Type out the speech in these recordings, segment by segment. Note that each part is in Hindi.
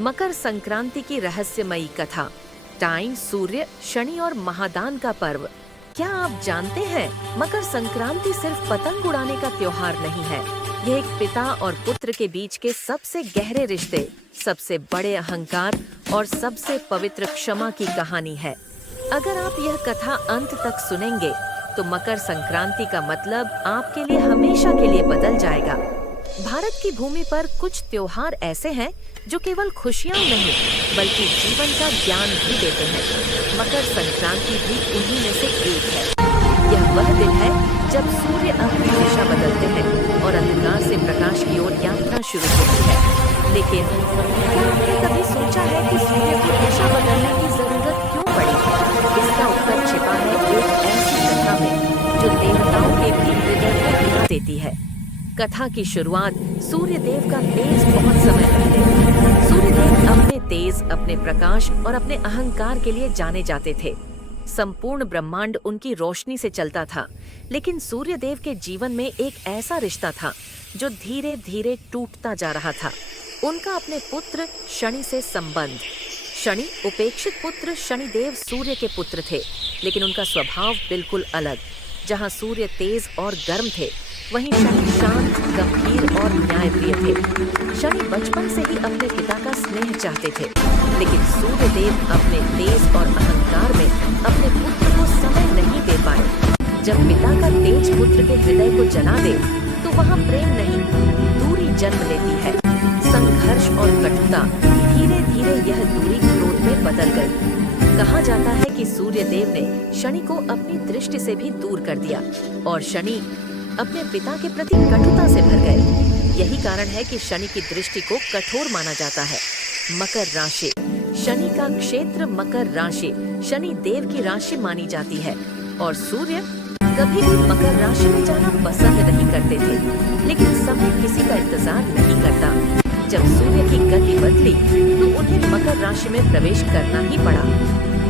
मकर संक्रांति की रहस्यमयी कथा। टाइम, सूर्य, शनि और महादान का पर्व। क्या आप जानते हैं, मकर संक्रांति सिर्फ पतंग उड़ाने का त्योहार नहीं है। यह एक पिता और पुत्र के बीच के सबसे गहरे रिश्ते, सबसे बड़े अहंकार और सबसे पवित्र क्षमा की कहानी है। अगर आप यह कथा अंत तक सुनेंगे, तो मकर संक्रांति का मतलब आपके लिए हमेशा के लिए बदल जाएगा। भारत की भूमि पर कुछ त्योहार ऐसे हैं जो केवल खुशियां नहीं, बल्कि जीवन का ज्ञान भी देते हैं। मकर संक्रांति भी उन्हीं में से एक है। यह वह दिन है जब सूर्य अपनी दिशा बदलते हैं और अंधकार से प्रकाश की ओर यात्रा शुरू होती है। लेकिन क्या आपने कभी सोचा है कि सूर्य की दिशा बदलने की जरूरत क्यों पड़ी? इसका उत्तर छिपा है एक ऐसी कथा में जो देवताओं के भी हृदय को हिला देती है। कथा की शुरुआत सूर्यदेव का तेज बहुत समय पहले। सूर्यदेव अपने तेज, अपने प्रकाश और अपने अहंकार के लिए जाने जाते थे। संपूर्ण ब्रह्मांड उनकी रोशनी से चलता था, लेकिन सूर्यदेव के जीवन में एक ऐसा रिश्ता था जो धीरे धीरे टूटता जा रहा था। उनका अपने पुत्र शनि से संबंध। शनि, उपेक्षित पुत्र शनिदेव सूर्य के पुत्र थे, लेकिन उनका स्वभाव बिल्कुल अलग। जहाँ सूर्य तेज और गर्म थे, वहीं शनि शांत, गंभीर और न्यायप्रिय थे। शनि बचपन से ही अपने पिता का स्नेह चाहते थे, लेकिन सूर्यदेव अपने तेज और अहंकार में अपने पुत्र को समय नहीं दे पाए। जब पिता का तेज पुत्र के हृदय को जला दे, तो वहाँ प्रेम नहीं, दूरी जन्म लेती है। संघर्ष और कटुता, धीरे धीरे यह दूरी क्रोध में बदल गई। कहा जाता है कि सूर्यदेव ने शनि को अपनी दृष्टि से भी दूर कर दिया और शनि अपने पिता के प्रति कटुता से भर गए। यही कारण है कि शनि की दृष्टि को कठोर माना जाता है। मकर राशि। शनि का क्षेत्र मकर राशि शनि देव की राशि मानी जाती है और सूर्य कभी भी मकर राशि में जाना पसंद नहीं करते थे, लेकिन समय किसी का इंतजार नहीं करता। जब सूर्य की गति बदली, तो उन्हें मकर राशि में प्रवेश करना ही पड़ा।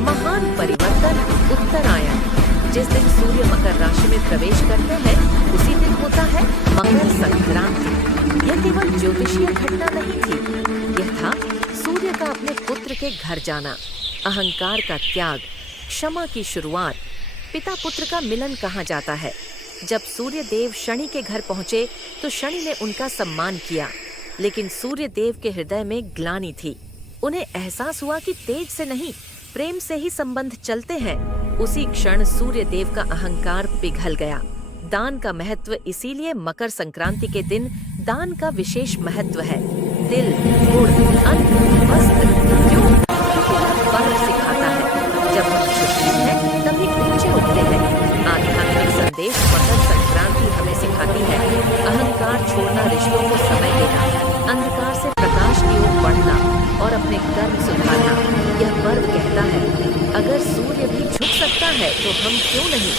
महान परिवर्तन, उत्तरायण। जिस दिन सूर्य मकर राशि में प्रवेश करते हैं, उसी दिन होता है मकर संक्रांति। यह केवल ज्योतिषीय घटना नहीं थी, यह था सूर्य का अपने पुत्र के घर जाना, अहंकार का त्याग, क्षमा की शुरुआत। पिता पुत्र का मिलन कहा जाता है। जब सूर्य देव शनि के घर पहुंचे, तो शनि ने उनका सम्मान किया, लेकिन सूर्य देव के हृदय में ग्लानि थी। उन्हें एहसास हुआ कि तेज से नहीं, प्रेम से ही संबंध चलते हैं। उसी क्षण सूर्य देव का अहंकार पिघल गया। दान का महत्व। इसीलिए मकर संक्रांति के दिन दान का विशेष महत्व है। तिल, गुड़, अन्न, वस्त्र। क्यों? क्योंकि यह पर्व सिखाता है, जब हम छुट्टी है तभी ऊंचे उठते हैं। आध्यात्मिक संदेश। मकर संक्रांति हमें सिखाती है अहंकार छोड़ना, रिश्तों को समय देना, अंधकार से प्रकाश की ओर बढ़ना और अपने कर्म सुधारना। यह पर्व कहता है, अगर सूर्य भी झुक सकता है, तो हम क्यों नहीं?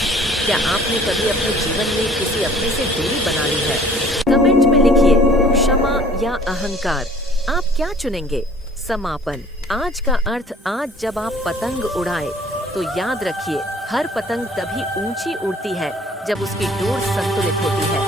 क्या आपने कभी अपने जीवन में किसी अपने से दूरी बना ली है? कमेंट में लिखिए, क्षमा या अहंकार, आप क्या चुनेंगे? समापन। आज का अर्थ। आज जब आप पतंग उड़ाए, तो याद रखिए, हर पतंग तभी ऊंची उड़ती है जब उसकी डोर संतुलित होती है।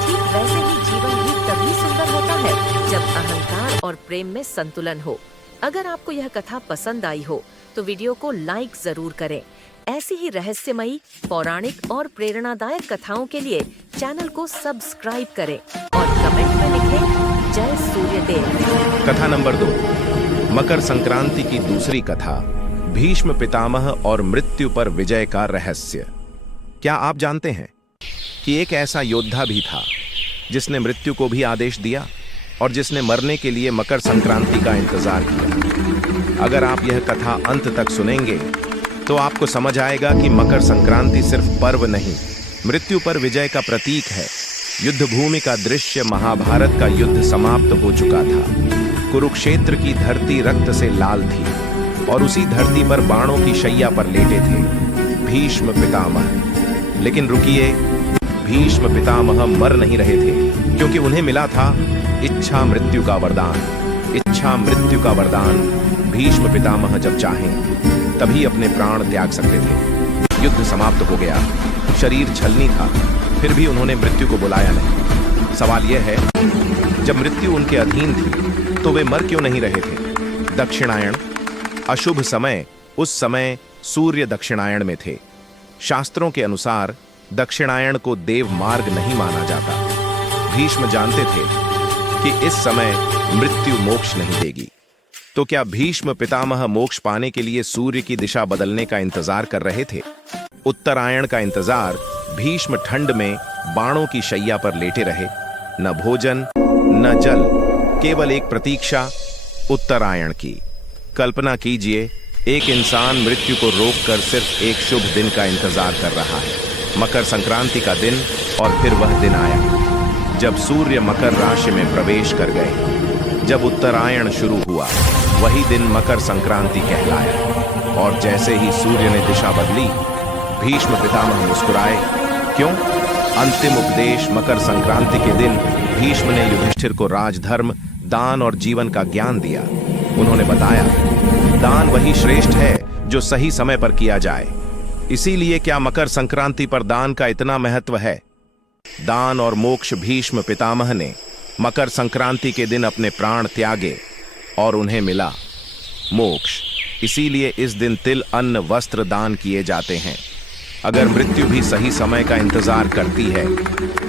ठीक वैसे ही जीवन भी तभी सुंदर होता है जब अहंकार और प्रेम में संतुलन हो। अगर आपको यह कथा पसंद आई हो, तो वीडियो को लाइक जरूर करें। ऐसी ही रहस्यमयी, पौराणिक और प्रेरणादायक कथाओं के लिए चैनल को सब्सक्राइब करें और कमेंट में लिखें, जय सूर्यदेव। कथा नंबर 2, मकर संक्रांति की दूसरी कथा, भीष्म पितामह और मृत्यु पर विजय का रहस्य। क्या आप जानते हैं कि एक ऐसा योद्धा भी था जिसने मृत्यु को भी आदेश दिया और जिसने मरने के लिए मकर संक्रांति का इंतजार किया? अगर आप यह कथा अंत तक सुनेंगे, तो आपको समझ आएगा कि मकर संक्रांति सिर्फ पर्व नहीं, मृत्यु पर विजय का प्रतीक है। युद्ध भूमि का दृश्य। महाभारत का युद्ध समाप्त हो चुका था। कुरुक्षेत्र की धरती रक्त से लाल थी और उसी धरती पर बाणों की शैया पर लेटे थे भीष्म पितामह। लेकिन रुकिए, भीष्म पितामह मर नहीं रहे थे, क्योंकि उन्हें मिला था इच्छा मृत्यु का वरदान। इच्छा मृत्यु का वरदान। भीष्म पितामह जब चाहें तभी अपने प्राण त्याग सकते थे। युद्ध समाप्त हो गया, शरीर छलनी था, फिर भी उन्होंने मृत्यु को बुलाया नहीं। सवाल यह है, जब मृत्यु उनके अधीन थी, तो वे मर क्यों नहीं रहे थे? दक्षिणायण। अशुभ समय उस समय सूर्य दक्षिणायण में थे। शास्त्रों के अनुसार दक्षिणायण को देव मार्ग नहीं माना जाता। भीष्म जानते थे कि इस समय मृत्यु मोक्ष नहीं देगी। तो क्या भीष्म पितामह मोक्ष पाने के लिए सूर्य की दिशा बदलने का इंतजार कर रहे थे? उत्तरायण का इंतजार भीष्म ठंड में बाणों की शैया पर लेटे रहे। न भोजन न जल, केवल एक प्रतीक्षा उत्तरायण की। कल्पना कीजिए, एक इंसान मृत्यु को रोककर सिर्फ एक शुभ दिन का इंतजार कर रहा है। मकर संक्रांति का दिन, और फिर वह दिन आया जब सूर्य मकर राशि में प्रवेश कर गए। जब उत्तरायण शुरू हुआ, वही दिन मकर संक्रांति कहलाया। और जैसे ही सूर्य ने दिशा बदली, भीष्म पितामह मुस्कुराए। क्यों? अंतिम उपदेश मकर संक्रांति के दिन भीष्म ने युधिष्ठिर को राजधर्म, दान और जीवन का ज्ञान दिया। उन्होंने बताया, दान वही श्रेष्ठ है जो सही समय पर किया जाए। इसीलिए क्या मकर संक्रांति पर दान का इतना महत्व है? दान और मोक्ष भीष्म पितामह ने मकर संक्रांति के दिन अपने प्राण त्यागे और उन्हें मिला मोक्ष। इसीलिए इस दिन तिल, अन्न, वस्त्र दान किए जाते हैं। अगर मृत्यु भी सही समय का इंतजार करती है,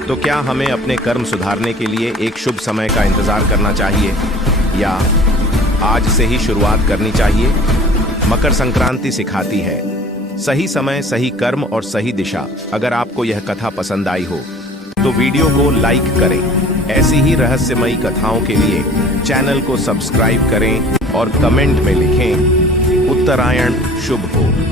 तो क्या हमें अपने कर्म सुधारने के लिए एक शुभ समय का इंतजार करना चाहिए, या आज से ही शुरुआत करनी चाहिए? मकर संक्रांति सिखाती है सही समय, सही कर्म और सही दिशा। अगर आपको यह कथा पसंद आई हो तो वीडियो को लाइक करें। ऐसी ही रहस्यमयी कथाओं के लिए चैनल को सब्सक्राइब करें और कमेंट में लिखें, उत्तरायण शुभ हो।